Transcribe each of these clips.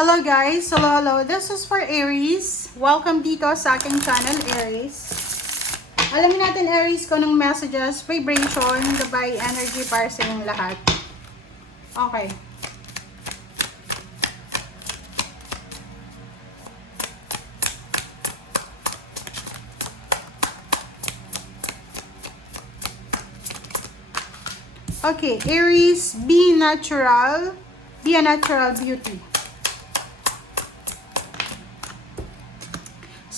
Hello guys! Hello! This is for Aries. Welcome dito sa aking channel, Aries. Alamin natin, Aries, kung anong messages, vibration, gabay, energy para sa inyong lahat. Okay. Okay, Aries, be natural. Be a natural beauty.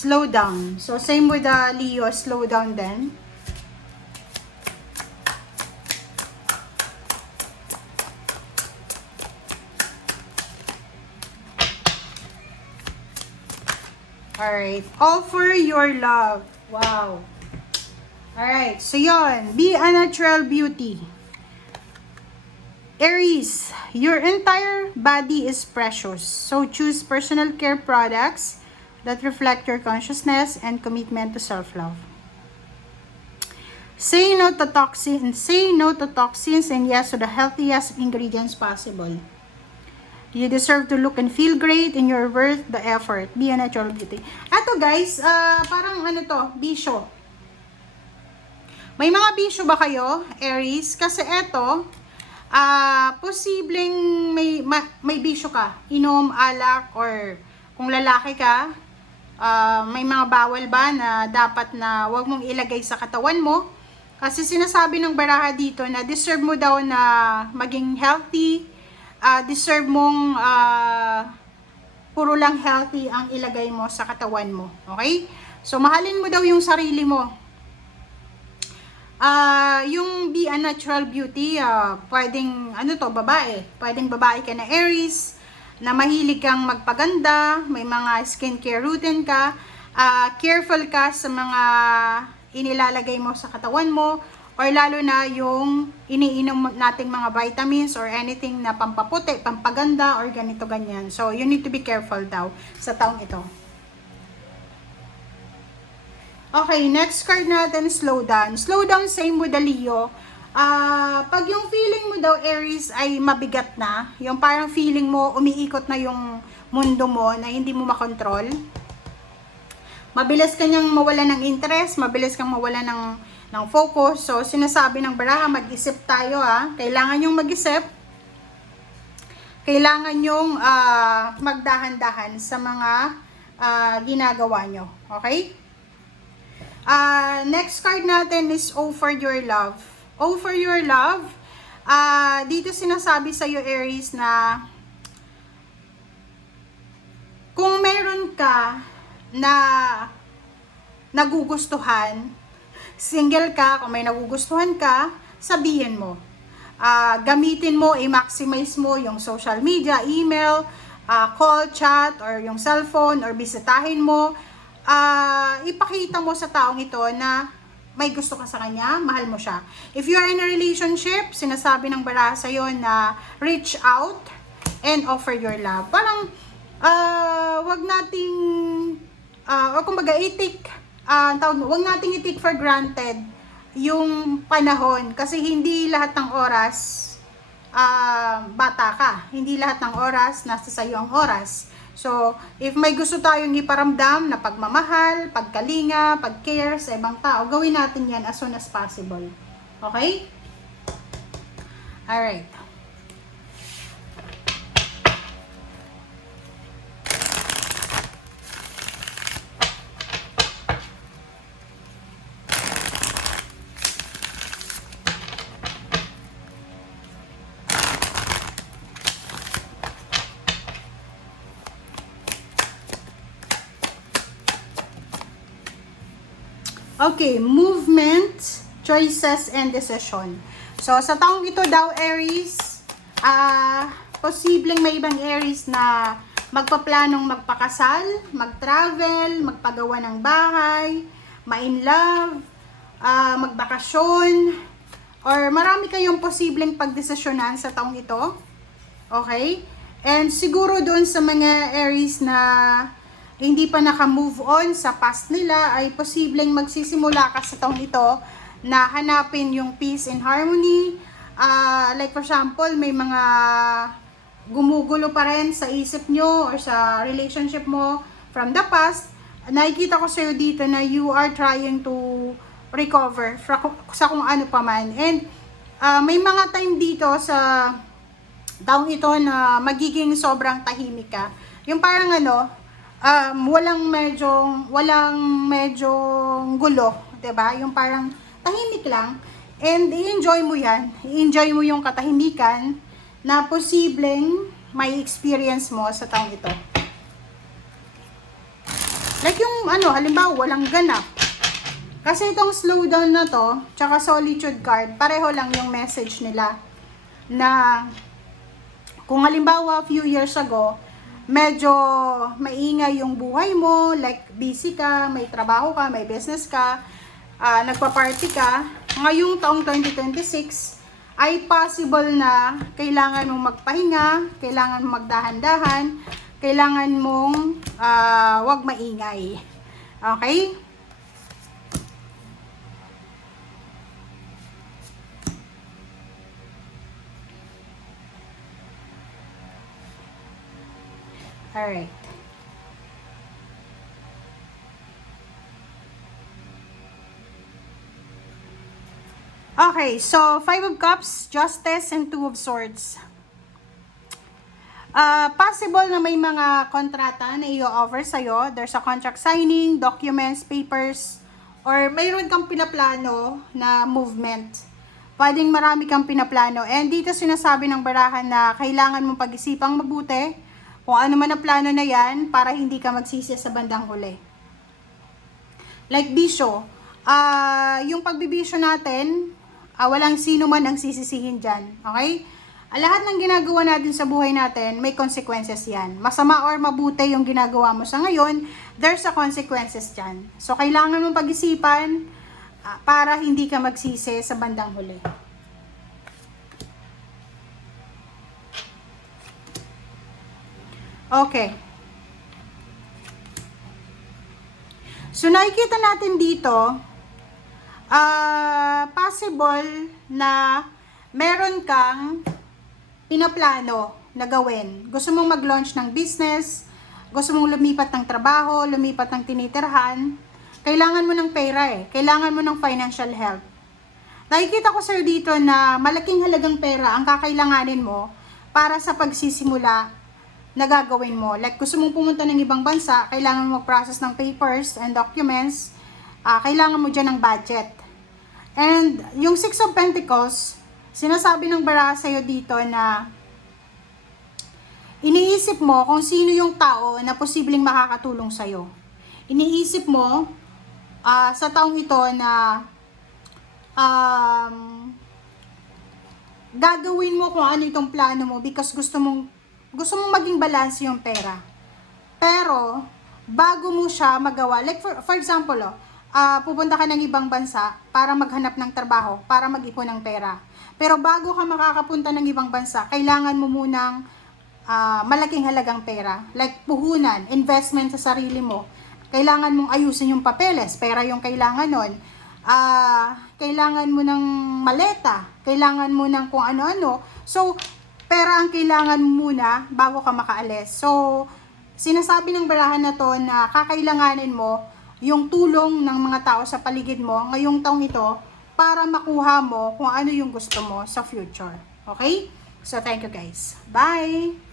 Slow down. So, same with Leo, slow down then. Alright. Offer your love. Wow. Alright. So, yon. Be a natural beauty. Aries, your entire body is precious. So, choose personal care products that reflect your consciousness and commitment to self-love. Say no to toxins and yes to the healthiest ingredients possible. You deserve to look and feel great and you're worth the effort. Be a natural beauty. Ato guys, parang ano to, bisyo. May mga bisyo ba kayo, Aries? Kasi eto, posibleng may bisyo ka. Inom, alak, or kung lalaki ka, may mga bawal ba na dapat na wag mong ilagay sa katawan mo? Kasi sinasabi ng baraha dito na deserve mo daw na maging healthy, deserve mong puro lang healthy ang ilagay mo sa katawan mo. Okay? So, mahalin mo daw yung sarili mo. Yung be a natural beauty, pwedeng, babae. Pwedeng babae ka na Aries, na mahilig kang magpaganda, may mga skincare routine ka, careful ka sa mga inilalagay mo sa katawan mo, or lalo na yung iniinom nating mga vitamins or anything na pampaputi, pampaganda, or ganito ganyan. So, you need to be careful daw sa taong ito. Okay, next card natin, slow down. Slow down, same with the Leo. Pag yung feeling mo daw, Aries, ay mabigat na, yung parang feeling mo, umiikot na yung mundo mo, na hindi mo makontrol, mabilis kanyang mawala ng interest, mabilis kang mawala ng focus. So, sinasabi ng baraha, mag-isip tayo Kailangan yung mag-isip. Kailangan yung magdahan-dahan sa mga ginagawa nyo. Okay? Next card natin is offer your love. Offer your love. Dito sinasabi sa iyo, Aries, na kung meron ka na nagugustuhan, single ka, kung may nagugustuhan ka, sabihin mo. Gamitin mo, i-maximize mo yung social media, email, call, chat, or yung cellphone, or bisitahin mo. Ipakita mo sa taong ito na may gusto ka sa kanya, mahal mo siya. If you are in a relationship, sinasabi ng baraha sa'yo na reach out and offer your love. Parang, wag nating, o kumbaga, wag nating i-take for granted yung panahon. Kasi hindi lahat ng oras, bata ka. Hindi lahat ng oras, nasa sa'yo ang oras. So, if may gusto tayong iparamdam na pagmamahal, pagkalinga, pagcare sa ibang tao, gawin natin yan as soon as possible. Okay? Alright. Okay, movement, choices, and decision. So, sa taong ito daw, Aries, posibleng may ibang Aries na magpaplanong magpakasal, mag-travel, magpagawa ng bahay, ma-in love, magbakasyon, or marami kayong posibleng pagdesisyonan sa taong ito. Okay? And siguro doon sa mga Aries na hindi pa naka-move on sa past nila, ay posibleng magsisimula ka sa taong ito na hanapin yung peace and harmony. Like for example, may mga gumugulo pa rin sa isip nyo or sa relationship mo from the past, nakikita ko sa'yo dito na you are trying to recover sa kung ano pa man. And may mga time dito sa taong ito na magiging sobrang tahimik ka. Yung parang walang medyo gulo, 'di ba? Yung parang tahimik lang, and i-enjoy mo 'yan. I-enjoy mo yung katahimikan na posibleng may experience mo sa taong ito. Like yung halimbawa, walang ganap. Kasi itong slowdown na to, tsaka solitude card, pareho lang yung message nila. Na kung halimbawa few years ago, medyo maingay yung buhay mo, like busy ka, may trabaho ka, may business ka, nagpa-party ka, ngayong taong 2026, ay possible na kailangan mong magpahinga, kailangan mong magdahan-dahan, kailangan mong wag maingay. Okay? Alright. Okay, so 5 of Cups, Justice, and 2 of Swords. Possible na may mga kontrata na i-offer sa'yo. There's a contract signing, documents, papers, or mayroon kang pinaplano na movement. Pwedeng marami kang pinaplano. And dito sinasabi ng barahan na kailangan mong pag-isipang mabuti kung ano man ang plano na yan para hindi ka magsisi sa bandang huli. Like bisyo, yung pagbibisyo natin, walang sino man ang sisisihin dyan. Okay? Lahat ng ginagawa natin sa buhay natin, may consequences yan. Masama or mabuti yung ginagawa mo sa ngayon, there's a consequences dyan. So, kailangan mong pag-isipan para hindi ka magsisi sa bandang huli. Okay. So, nakikita natin dito, possible na meron kang pinaplano na gawin. Gusto mong mag-launch ng business, gusto mong lumipat ng trabaho, lumipat ng tinitirhan, kailangan mo ng pera kailangan mo ng financial help. Nakikita ko sa'yo dito na malaking halagang pera ang kakailanganin mo para sa pagsisimula na gagawin mo. Like, gusto mong pumunta ng ibang bansa, kailangan mo mag-process ng papers and documents, kailangan mo dyan ng budget. And yung 6 of Pentacles, sinasabi ng baraha sa'yo dito na iniisip mo kung sino yung tao na posibleng makakatulong sa'yo. Iniisip mo sa taong ito na gagawin mo kung ano itong plano mo because gusto mong maging balance yung pera. Pero, bago mo siya magawa, like for example, pupunta ka ng ibang bansa para maghanap ng trabaho, para mag-ipon ng pera. Pero bago ka makakapunta ng ibang bansa, kailangan mo munang malaking halagang pera. Like puhunan, investment sa sarili mo. Kailangan mong ayusin yung papeles, pera yung kailangan nun. Kailangan mo ng maleta, kailangan mo ng kung ano-ano. So, pera ang kailangan mo muna bago ka makaalis. So, sinasabi ng barahan na to na kakailanganin mo yung tulong ng mga tao sa paligid mo ngayong taong ito para makuha mo kung ano yung gusto mo sa future. Okay? So, thank you guys. Bye!